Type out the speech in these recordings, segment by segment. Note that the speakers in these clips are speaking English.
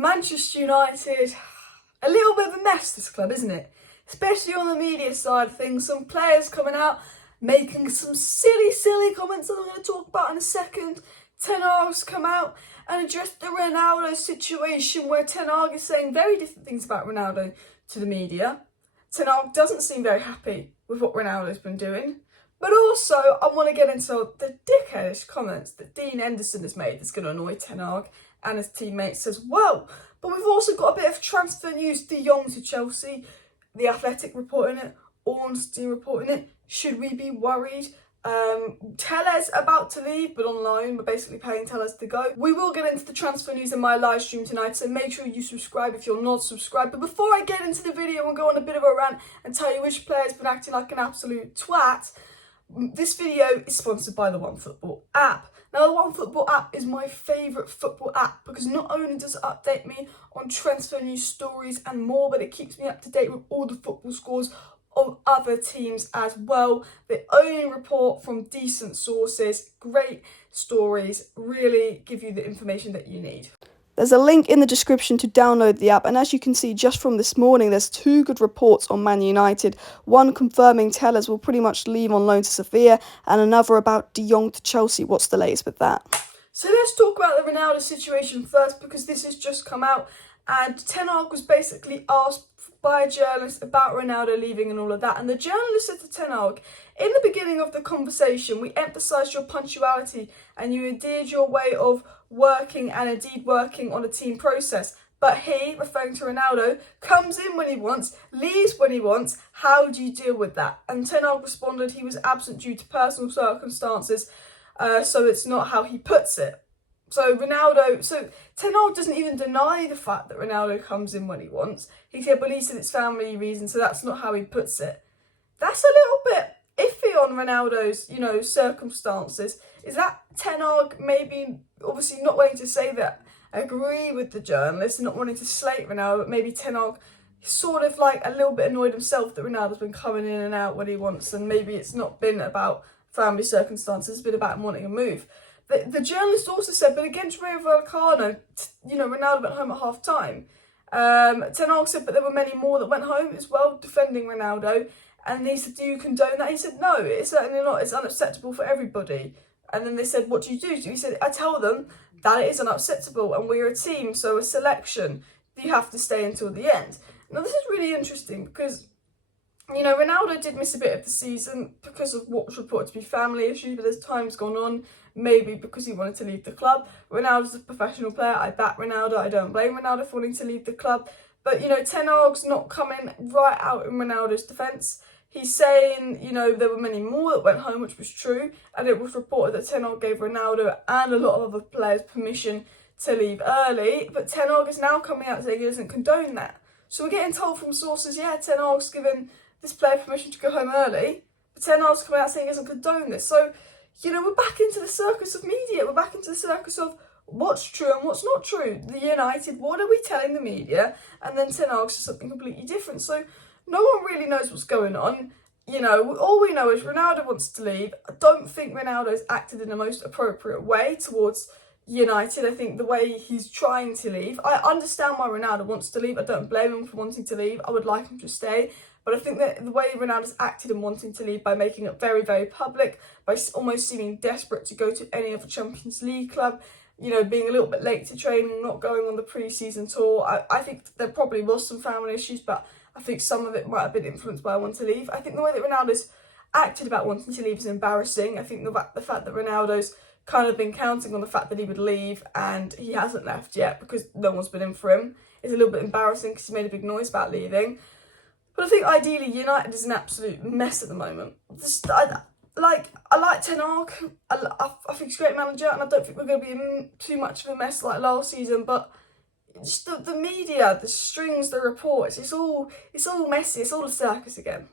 Manchester United, a little bit of a mess, this club, isn't it? Especially on the media side of things. Some players coming out making some silly comments that I'm going to talk about in a second. Ten Hag's come out and addressed the Ronaldo situation, where Ten Hag is saying very different things about Ronaldo to the media. Ten Hag doesn't seem very happy with what Ronaldo's been doing. But also, I want to get into the dickheadish comments that Dean Henderson has made that's going to annoy Ten Hag and his teammates as well. But we've also got a bit of transfer news. De Jong to Chelsea, The Athletic reporting it, Ornstein reporting it. Should we be worried? Tellez about to leave, but on loan. We're basically paying Tellez to go. We will get into the transfer news in my live stream tonight, so make sure you subscribe if you're not subscribed. But before I get into the video and go on a bit of a rant and tell you which player's been acting like an absolute twat, this video is sponsored by the OneFootball app. Now, the OneFootball app is my favourite football app because not only does it update me on transfer news, stories and more, but it keeps me up to date with all the football scores of other teams as well. They only report from decent sources, great stories, really give you the information that you need. There's a link in the description to download the app, and as you can see just from this morning, there's two good reports on Man United. One confirming Tellez will pretty much leave on loan to Sevilla, and another about De Jong to Chelsea. What's the latest with that? So let's talk about the Ronaldo situation first, because this has just come out, and Ten Hag was basically asked by a journalist about Ronaldo leaving and all of that, and the journalist said to Ten Hag, in the beginning of the conversation, we emphasised your punctuality and you endeared your way of working and indeed working on a team process. But he, referring to Ronaldo, comes in when he wants, leaves when he wants. How do you deal with that? And Ten Hag responded he was absent due to personal circumstances, so it's not how he puts it. So Ten Hag doesn't even deny the fact that Ronaldo comes in when he wants. He said, well, he said it's family reasons, so that's not how he puts it. That's a little bit iffy on Ronaldo's, circumstances. Is that Ten Hag maybe obviously not wanting to say that, agree with the journalist, not wanting to slate Ronaldo, but maybe Ten Hag sort of like a little bit annoyed himself that Ronaldo's been coming in and out when he wants, and maybe it's not been about family circumstances, it's been about him wanting a move. The journalist also said, but against Rayo Vallecano, Ronaldo went home at half time. Ten Hag said, but there were many more that went home as well, defending Ronaldo. And he said, do you condone that? He said, no, it's certainly not. It's unacceptable for everybody. And then they said, what do you do? He said, I tell them that it is unacceptable and we're a team, so a selection. You have to stay until the end. Now, this is really interesting because, Ronaldo did miss a bit of the season because of what was reported to be family issues, but as time's gone on, maybe because he wanted to leave the club. Ronaldo's a professional player. I back Ronaldo. I don't blame Ronaldo for wanting to leave the club. But, Ten Hag's not coming right out in Ronaldo's defence. He's saying, there were many more that went home, which was true. And it was reported that Ten Hag gave Ronaldo and a lot of other players permission to leave early. But Ten Hag is now coming out saying he doesn't condone that. So we're getting told from sources, Ten Hag's given this player permission to go home early. But Ten Hag's coming out saying he doesn't condone this. So, we're back into the circus of media. We're back into the circus of what's true and what's not true. The United, what are we telling the media? And then Ten Hag says something completely different. So no one really knows what's going on. All we know is Ronaldo wants to leave. I don't think Ronaldo's acted in the most appropriate way towards United. I think the way he's trying to leave, I understand why Ronaldo wants to leave. I don't blame him for wanting to leave. I would like him to stay. But I think that the way Ronaldo's acted in wanting to leave by making it very, very public, by almost seeming desperate to go to any other Champions League club, being a little bit late to training, not going on the pre-season tour. I think there probably was some family issues, but I think some of it might have been influenced by wanting to leave. I think the way that Ronaldo's acted about wanting to leave is embarrassing. I think the fact that Ronaldo's kind of been counting on the fact that he would leave and he hasn't left yet because no one's been in for him is a little bit embarrassing because he made a big noise about leaving. But I think ideally United is an absolute mess at the moment. I like Ten Hag. I think he's a great manager, and I don't think we're going to be in too much of a mess like last season. But just the media, the strings, the reports, it's all messy. It's all a circus again.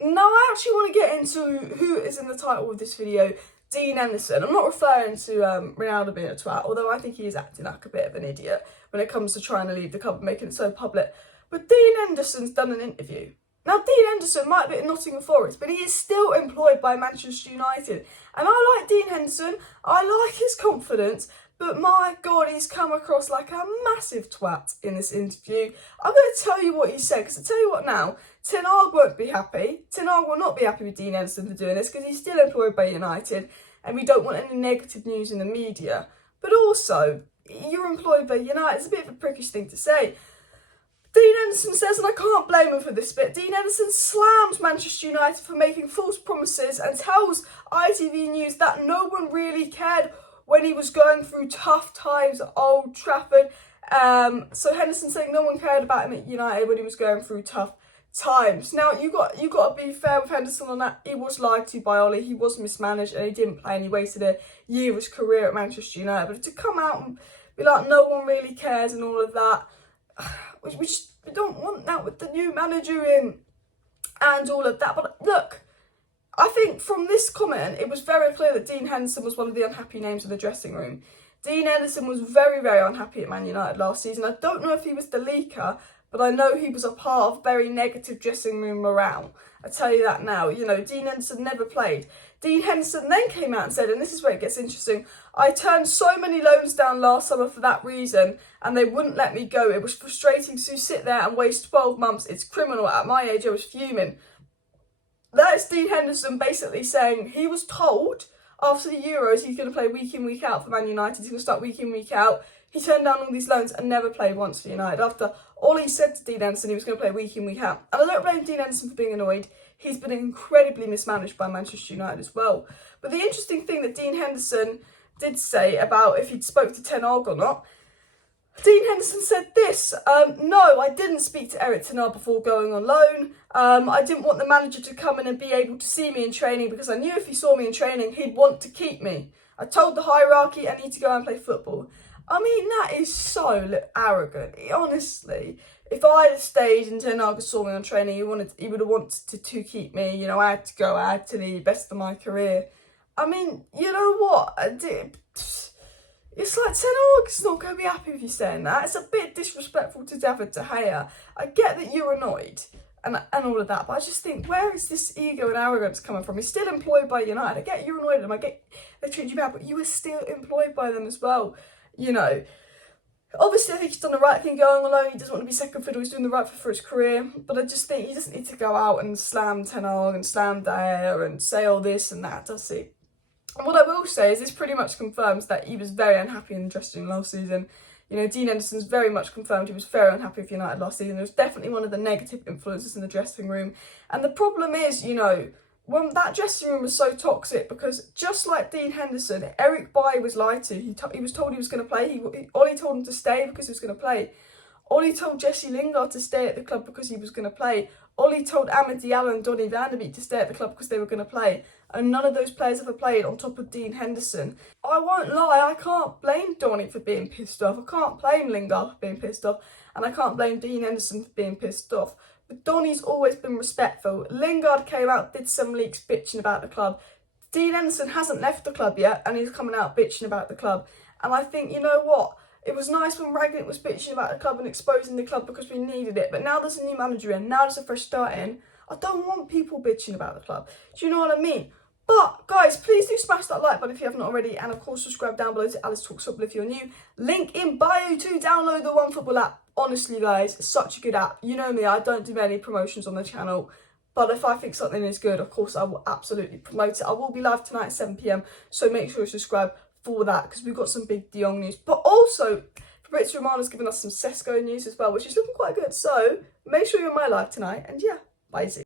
Now I actually want to get into who is in the title of this video. Dean Henderson. I'm not referring to Ronaldo being a twat, although I think he is acting like a bit of an idiot when it comes to trying to leave the club and making it so public. But Dean Henderson's done an interview. Now, Dean Henderson might be at Nottingham Forest, but he is still employed by Manchester United. And I like Dean Henderson. I like his confidence. But my God, he's come across like a massive twat in this interview. I'm going to tell you what he said, because I tell you what now, Ten Hag won't be happy. Ten Hag will not be happy with Dean Henderson for doing this, because he's still employed by United, and we don't want any negative news in the media. But also, you're employed by United. It's a bit of a prickish thing to say. Dean Henderson says, and I can't blame him for this bit, Dean Henderson slams Manchester United for making false promises and tells ITV News that no one really cared when he was going through tough times at Old Trafford. So Henderson saying no one cared about him at United when he was going through tough times. Now, you got to be fair with Henderson on that. He was lied to by Ollie. He was mismanaged and he didn't play, and he wasted a year of his career at Manchester United. But to come out and be like, no one really cares and all of that, we don't want that with the new manager in and all of that. But look, I think from this comment, it was very clear that Dean Henderson was one of the unhappy names in the dressing room. Dean Henderson was very, very unhappy at Man United last season. I don't know if he was the leaker, but I know he was a part of very negative dressing room morale. I tell you that now. You know, Dean Henderson never played. Dean Henderson then came out and said, and this is where it gets interesting, I turned so many loans down last summer for that reason, and they wouldn't let me go. It was frustrating to sit there and waste 12 months. It's criminal. At my age, I was fuming. That's Dean Henderson basically saying he was told after the Euros he's going to play week in, week out for Man United. He's going to start week in, week out. He turned down all these loans and never played once for United. After all he said to Dean Henderson, he was going to play week in, week out. And I don't blame Dean Henderson for being annoyed. He's been incredibly mismanaged by Manchester United as well. But the interesting thing that Dean Henderson did say about if he'd spoke to Ten Hag or not, Dean Henderson said this, no, I didn't speak to Erik before going on loan. I didn't want the manager to come in and be able to see me in training because I knew if he saw me in training, he'd want to keep me. I told the hierarchy I need to go and play football. I mean, that is so arrogant. Honestly, if I had stayed and Ten Hag saw me on training, he would have wanted to keep me. You know, I had to go, I had to leave, best of my career. I mean, you know what? It's like Ten Hag's not going to be happy with you saying that. It's a bit disrespectful to David De Gea. I get that you're annoyed and all of that, but I just think, where is this ego and arrogance coming from? He's still employed by United. I get you're annoyed at him. I get they treat you bad, but you were still employed by them as well. You know, obviously I think he's done the right thing going on loan. He doesn't want to be second fiddle. He's doing the right thing for his career. But I just think he doesn't need to go out and slam Ten Hag and slam De Gea and say all this and that, does he? And what I will say is this pretty much confirms that he was very unhappy in the dressing room last season. You know, Dean Henderson's very much confirmed he was very unhappy with United last season. It was definitely one of the negative influences in the dressing room. And the problem is, you know, when that dressing room was so toxic, because just like Dean Henderson, Erik was lied to. He was told he was going to play. Ollie told him to stay because he was going to play. Ollie told Jesse Lingard to stay at the club because he was going to play. Ollie told Amad Diallo and Donny van der Beek to stay at the club because they were going to play. And none of those players ever played on top of Dean Henderson. I won't lie, I can't blame Donny for being pissed off. I can't blame Lingard for being pissed off. And I can't blame Dean Henderson for being pissed off. But Donny's always been respectful. Lingard came out, did some leaks bitching about the club. Dean Henderson hasn't left the club yet and he's coming out bitching about the club. And I think, you know what? It was nice when Ragnick was bitching about the club and exposing the club because we needed it. But now there's a new manager in, now there's a fresh start in. I don't want people bitching about the club. Do you know what I mean? But, guys, please do smash that like button if you haven't already. And, of course, subscribe down below to Alice Talks Football if you're new. Link in bio to download the OneFootball app. Honestly, guys, it's such a good app. You know me, I don't do many promotions on the channel. But if I think something is good, of course, I will absolutely promote it. I will be live tonight at 7 p.m. So make sure you subscribe for that because we've got some big De Jong news. But also, Fabrizio Romano's given us some Sesko news as well, which is looking quite good. So make sure you're in my live tonight. And, yeah, bye.